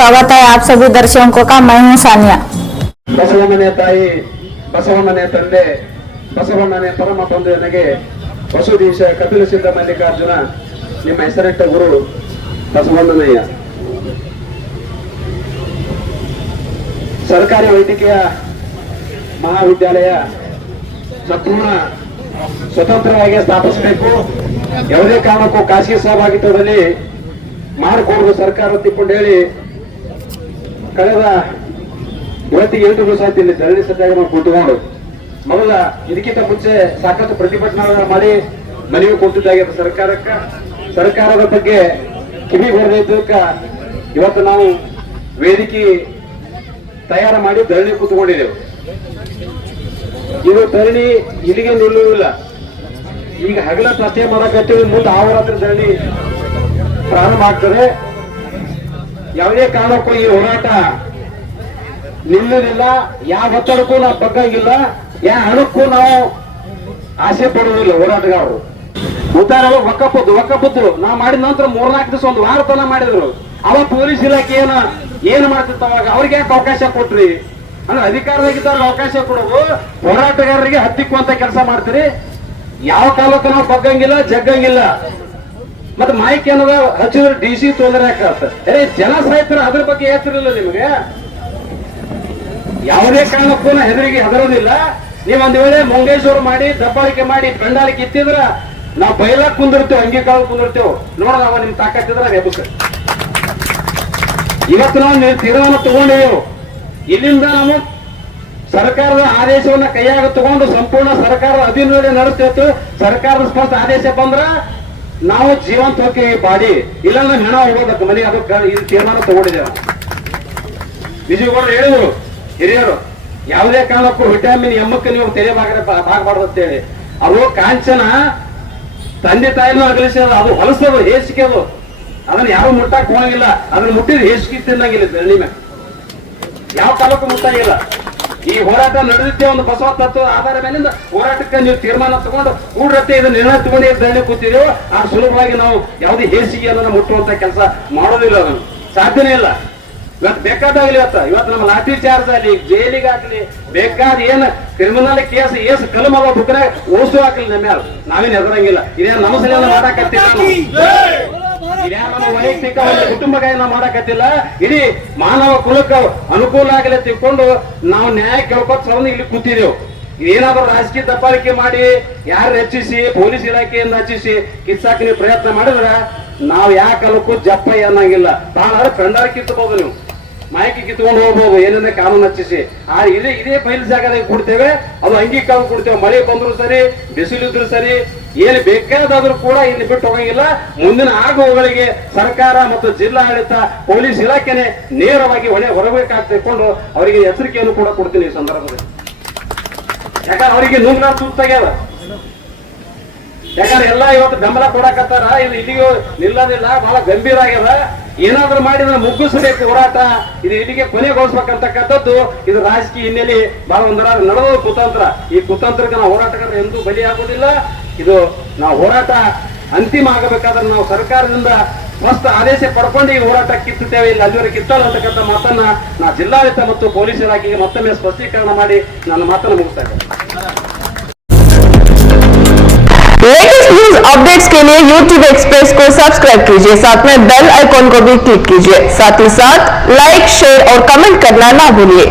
स्वागत है आप सभी दर्शकों का। मैं हूं सानिया। ಬಸವಣ್ಣನ ತಾಯಿ, ಬಸವಣ್ಣನ ತಂದೆ, ಬಸವಣ್ಣನ ಪರಮ ತಂದೆಯನಿಗೆ ಬಸವದೀಶ ಕಪಿಲ ಸಿದ್ಧ ಮಲ್ಲಿಕಾರ್ಜುನ ನಿಮ್ಮ ಹೆಸರಿಟ್ಟ ಗುರು ಬಸವಣ್ಣನಯ್ಯ. ಸರ್ಕಾರಿ ವೈದ್ಯಕೀಯ ಮಹಾವಿದ್ಯಾಲಯ ಸಂಪೂರ್ಣ ಸ್ವತಂತ್ರವಾಗಿ ಸ್ಥಾಪಿಸಬೇಕು. ಯಾವುದೇ ಕಾರಣಕ್ಕೂ ಖಾಸಗಿ ಸಹಭಾಗಿತ್ವದಲ್ಲಿ ಮಾಡಿಕೊಡುವುದು ಸರ್ಕಾರ ತಿಳ್ಕೊಂಡು ಹೇಳಿ ಕಳೆದ ಇವತ್ತಿಗೆ 8 ದಿವಸ ಆಯ್ತು ಇಲ್ಲಿ ಧರಣಿ ಸತ್ಯಾಗ್ರಹ ಕೂತ್ಕೊಂಡು. ಮೊದಲ ಇದಕ್ಕಿಂತ ಮುಂಚೆ ಸಾಕಷ್ಟು ಪ್ರತಿಭಟನೆ ಮಾಡಿ ಮನವಿ ಕೊಟ್ಟಿದ್ದಾಗಿದೆ ಸರ್ಕಾರದ ಬಗ್ಗೆ ಕಿವಿ ಹೊಡೆದಿದ್ದಕ್ಕ ಇವತ್ತು ನಾವು ವೇದಿಕೆ ತಯಾರು ಮಾಡಿ ಧರಣಿ ಕೂತ್ಕೊಂಡಿದ್ದೆವು. ಇದು ಧರಣಿ ಇಲ್ಲಿಗೆ ನಿಲ್ಲುವುದಿಲ್ಲ. ಈಗ ಹಗಲ ಪ್ರಶ್ನೆ ಮಾಡಕತ್ತೀವಿ, ಮುಂದೆ ಆವರಾತ್ರಿ ಧರಣಿ ಪ್ರಾರಂಭ ಆಗ್ತದೆ. ಯಾವುದೇ ಕಾರಣಕ್ಕೂ ಈ ಹೋರಾಟ ನಿಲ್ಲುವುದಿಲ್ಲ. ಯಾವ ಒತ್ತಡಕ್ಕೂ ನಾವು ಬಗ್ಗಂಗಿಲ್ಲ, ಯಾವ ಹಣಕ್ಕೂ ನಾವು ಆಸೆ ಪಡುವುದಿಲ್ಲ. ಹೋರಾಟಗಾರರು ಉದ್ದಾರ ಒಕ್ಕಪದ್ದು ನಾವು ಮಾಡಿದ ನಂತರ 3-4 ದಿವಸ ಒಂದು ವಾರ ತನ ಮಾಡಿದ್ರು. ಅವಾಗ ಪೊಲೀಸ್ ಇಲಾಖೆ ಏನು ಮಾಡ್ತಿತ್ತು, ಅವಾಗ ಅವ್ರಿಗೆ ಯಾಕೆ ಅವಕಾಶ ಕೊಟ್ರಿ ಅಂದ್ರೆ ಅಧಿಕಾರದಾಗಿದ್ದವ್ರಿಗೆ ಅವಕಾಶ ಕೊಡೋದು, ಹೋರಾಟಗಾರರಿಗೆ ಹತ್ತಿಕ್ಕುವಂತ ಕೆಲಸ ಮಾಡ್ತೀರಿ. ಯಾವ ಕಾಲಕ್ಕೂ ನಾವು ಬಗ್ಗಂಗಿಲ್ಲ, ಜಗ್ಗಂಗಿಲ್ಲ. ಮತ್ತೆ ಮಾಹಿತಿ ಅನ್ನೋದ ಹಚ್ಚಿದ್ರೆ DC ತೊಂದರೆ ಆಗ್ತದೆ. ಜನ ಸಾಯ್ತಾರೆ, ಅದ್ರ ಬಗ್ಗೆ ಹೇಳ್ತಿರಲಿಲ್ಲ ನಿಮಗೆ. ಯಾವುದೇ ಕಾರಣಕ್ಕೂ ಹೆದರೋದಿಲ್ಲ. ನೀವು ಒಂದ್ ವೇಳೆ ಮಂಗೇಶ್ವರ ಮಾಡಿ ದಬ್ಬಾಳಿಕೆ ಮಾಡಿ ಪೆಂಡಾಲಿಕೆ ಇತ್ತಿದ್ರ ನಾವು ಬೈಲಾಕ್ ಕುಂದಿರ್ತೇವೆ, ಅಂಗಿ ಕಾಲ ಕುಂದಿರ್ತೇವೆ. ನೋಡ ನಾವು ನಿಮ್ ತಾಕತ್ತಿದ್ರ ಎಬ್ಬುತ್ತೆ. ಇವತ್ತು ನಾವು ತೀರ್ಮಾನ ತಗೊಂಡೇವು. ಇಲ್ಲಿಂದ ನಾವು ಸರ್ಕಾರದ ಆದೇಶವನ್ನ ಕೈಯಾಗ ತಗೊಂಡು ಸಂಪೂರ್ಣ ಸರ್ಕಾರದ ಅಧೀನದಲ್ಲಿ ನಡೆಸ್ತೇವೆ. ಸರ್ಕಾರದ ಸ್ಪಷ್ಟ ಆದೇಶ ಬಂದ್ರ ನಾವು ಜೀವಂತ ಹೋಗ್ತೀವಿ ಬಾಡಿ, ಇಲ್ಲಾಂದ್ರೆ ಹೆಣ ಹೋಗೋದಕ್ಕೆ ಮನೆ. ಅದಕ್ಕೆ ಇದು ತೀರ್ಮಾನ ತಗೊಂಡಿದ್ದೇವೆ. ವಿಜಯಗೌಡರು ಹೇಳಿದ್ರು ಹಿರಿಯರು, ಯಾವುದೇ ಕಾರಣಕ್ಕೂ ವಿಟಮಿನ್ ಎಮ್ಮಕ್ಕೆ ನೀವು ತೆರೆ ಬಾಗಬಾರ್ದು ಅಂತ ಹೇಳಿ. ಅದು ಕಾಂಚನ ತಂದೆ ತಾಯಿನೂ ಅಗಲಿಸೋದು, ಅದು ಹೊಲಸೋದು, ಹೇಸಿಕೆ ಅದು. ಅದನ್ನ ಯಾರು ಮುಟ್ಟಾಕ್ ಹೋಗಂಗಿಲ್ಲ. ಅದನ್ನ ಮುಟ್ಟಿದ್ರೆ ಹೇಸಿಗೆ ತಿನ್ನಂಗಿಲ್ಲ. ಬೆಳ್ಳಿ ಮೇಲೆ ಯಾವ ಕಾಲಕ್ಕೂ ಮುಟ್ಟಾಗಿಲ್ಲ. ಈ ಹೋರಾಟ ನಡೆದಿದ್ದೆ ಒಂದು ಬಸವ ತತ್ವದ ಆಧಾರ ಮೇಲಿಂದ ಹೋರಾಟಕ್ಕೆ ನೀವು ತೀರ್ಮಾನ ತಗೊಂಡು ಕೂಡ್ರತ್ತೆ ಇದನ್ನ ನಿರ್ಣಯ ತಗೊಂಡು ಧರಣಿ ಕೂತಿದೆಯೋ ಆ ಸುಲಭವಾಗಿ ನಾವು ಯಾವುದೇ ಹೇಸಿಗೆ ಅದನ್ನ ಮುಟ್ಟುವಂತ ಕೆಲಸ ಮಾಡೋದಿಲ್ಲ. ಅದನ್ನು ಸಾಧ್ಯನೇ ಇಲ್ಲ. ಇವತ್ತು ಬೇಕಾದಾಗಲಿ ಇವತ್ತು ನಮ್ಮ ಲಾಠಿ ಚಾರ್ಜ್ ಆಗಲಿ, ಜೈಲಿಗಾಗ್ಲಿ, ಬೇಕಾದ ಏನ್ ಕ್ರಿಮಿನಲ್ ಕೇಸ್ ಏಸ್ ಕಲಮಲ್ಲ ಬುಕ್ರೆ ಓಸು ಹಾಕಲಿ ನಮ್ಮ ಮ್ಯಾಲ ನಾವೇನ್ ಹೆದರಂಗಿಲ್ಲ. ಇದೇ ನಮ್ಮ ಸಲ ಮಾಡಕತ್ತಿಲ್ಲ, ನಮ್ಮ ವೈಯಕ್ತಿಕ ಒಂದು ಕುಟುಂಬಕ್ಕೆ ನಾವು ಮಾಡಕತ್ತಿಲ್ಲ. ಇಡೀ ಮಾನವ ಕುಲಕ್ಕೆ ಅನುಕೂಲ ಆಗಲಿ ತಿಳ್ಕೊಂಡು ನಾವು ನ್ಯಾಯ ಕೇಳ್ಕೊತ ಇಲ್ಲಿ ಕೂತಿದ್ದೆವು. ಏನಾದ್ರೂ ರಾಜಕೀಯ ದಬ್ಬಾಳಿಕೆ ಮಾಡಿ ಯಾರು ಹೆಚ್ಚಿಸಿ ಪೊಲೀಸ್ ಇಲಾಖೆಯಿಂದ ಹೆಚ್ಚಿಸಿ ಕಿತ್ತಾಕ ನೀವು ಪ್ರಯತ್ನ ಮಾಡಿದ್ರೆ ನಾವು ಯಾವ ಕಾಲಕ್ಕೂ ಜಪ್ಪ ಅನ್ನಂಗಿಲ್ಲ. ತಾನಾದ್ರೆ ಪೆಂಡಾರ ಕಿತ್ತಬಹುದು, ನೀವು ಮಾಹಿತಿ ಕಿತ್ಕೊಂಡು ಹೋಗ್ಬೋದು, ಏನಂದ್ರೆ ಕಾನೂನು ಹಚ್ಚಿಸಿ. ಇದೇ ಬಯಲು ಜಾಗದಾಗ ಕೊಡ್ತೇವೆ. ಅದು ಅಂಗಿ ಕಾವು ಕೊಡ್ತೇವೆ. ಮಳೆ ಬಂದ್ರು ಸರಿ, ಬಿಸಿಲಿದ್ರು ಸರಿ, ಏನು ಬೇಕಾದಾದ್ರೂ ಕೂಡ ಇಲ್ಲಿ ಬಿಟ್ಟು ಹೋಗಂಗಿಲ್ಲ. ಮುಂದಿನ ಆಗುವಗಳಿಗೆ ಸರ್ಕಾರ ಮತ್ತು ಜಿಲ್ಲಾಡಳಿತ ಪೊಲೀಸ್ ಇಲಾಖೆನೆ ನೇರವಾಗಿ ಹೊರಬೇಕಾಗ್ತಿಕೊಂಡು ಅವರಿಗೆ ಎಚ್ಚರಿಕೆಯನ್ನು ಕೂಡ ಕೊಡ್ತೀನಿ ಈ ಸಂದರ್ಭದಲ್ಲಿ. ಯಾಕಂದ್ರೆ ಅವರಿಗೆ ನುಂಗ್ಲ ತೂತಾಗ್ಯದ. ಯಾಕಂದ್ರೆ ಎಲ್ಲ ಇವತ್ತು ಬೆಂಬಲ ಕೊಡಕತ್ತಾರ. ಇದು ಇಲ್ಲಿಗೂ ನಿಲ್ಲೋದಿಲ್ಲ, ಬಹಳ ಗಂಭೀರ ಆಗ್ಯದ. ಏನಾದ್ರೂ ಮಾಡಿದ್ರೆ ಮುಗಿಸಬೇಕು ಹೋರಾಟ. ಇದು ಇಲ್ಲಿಗೆ ಕೊನೆಗೊಳಿಸ್ಬೇಕಂತಕ್ಕಂಥದ್ದು ಇದು ರಾಜಕೀಯ ಹಿನ್ನೆಲೆ ಬಹಳ ಒಂದರ ನಡೆದ ಕುತಂತ್ರ. ಈ ಕುತಂತ್ರಕ್ಕೆ ನಾವು ಹೋರಾಟಗಾರರು ಎಂದೂ ಬಲಿಯಾಗುವುದಿಲ್ಲ. ಇದು ನಾವು ಹೋರಾಟ ಅಂತಿಮ ಆಗಬೇಕಾದ್ರೆ ನಾವು ಸರ್ಕಾರದಿಂದ ಸ್ಪಷ್ಟ ಆದೇಶ ಪಡ್ಕೊಂಡು ಈ ಹೋರಾಟ ಕಿತ್ತುತ್ತೇವೆ. ಇಲ್ಲಿ ಅಲ್ಲಿವರೆಗೆ ಕಿತ್ತಲ್ಲ ಅಂತಕ್ಕಂಥ ಮಾತನ್ನ ನಾ ಜಿಲ್ಲಾಡಳಿತ ಮತ್ತು ಪೊಲೀಸ್ ಇಲಾಖೆಗೆ ಮತ್ತೊಮ್ಮೆ ಸ್ಪಷ್ಟೀಕರಣ ಮಾಡಿ ನನ್ನ ಮಾತನ್ನು ಮುಗಿಸ್ತಾ ಇದ್ದೇನೆ. लेटेस्ट न्यूज अपडेट्स के लिए YouTube एक्सप्रेस को सब्सक्राइब कीजिए, साथ में बेल आइकॉन को भी क्लिक कीजिए। साथ ही साथ लाइक, शेयर और कमेंट करना ना भूलिए।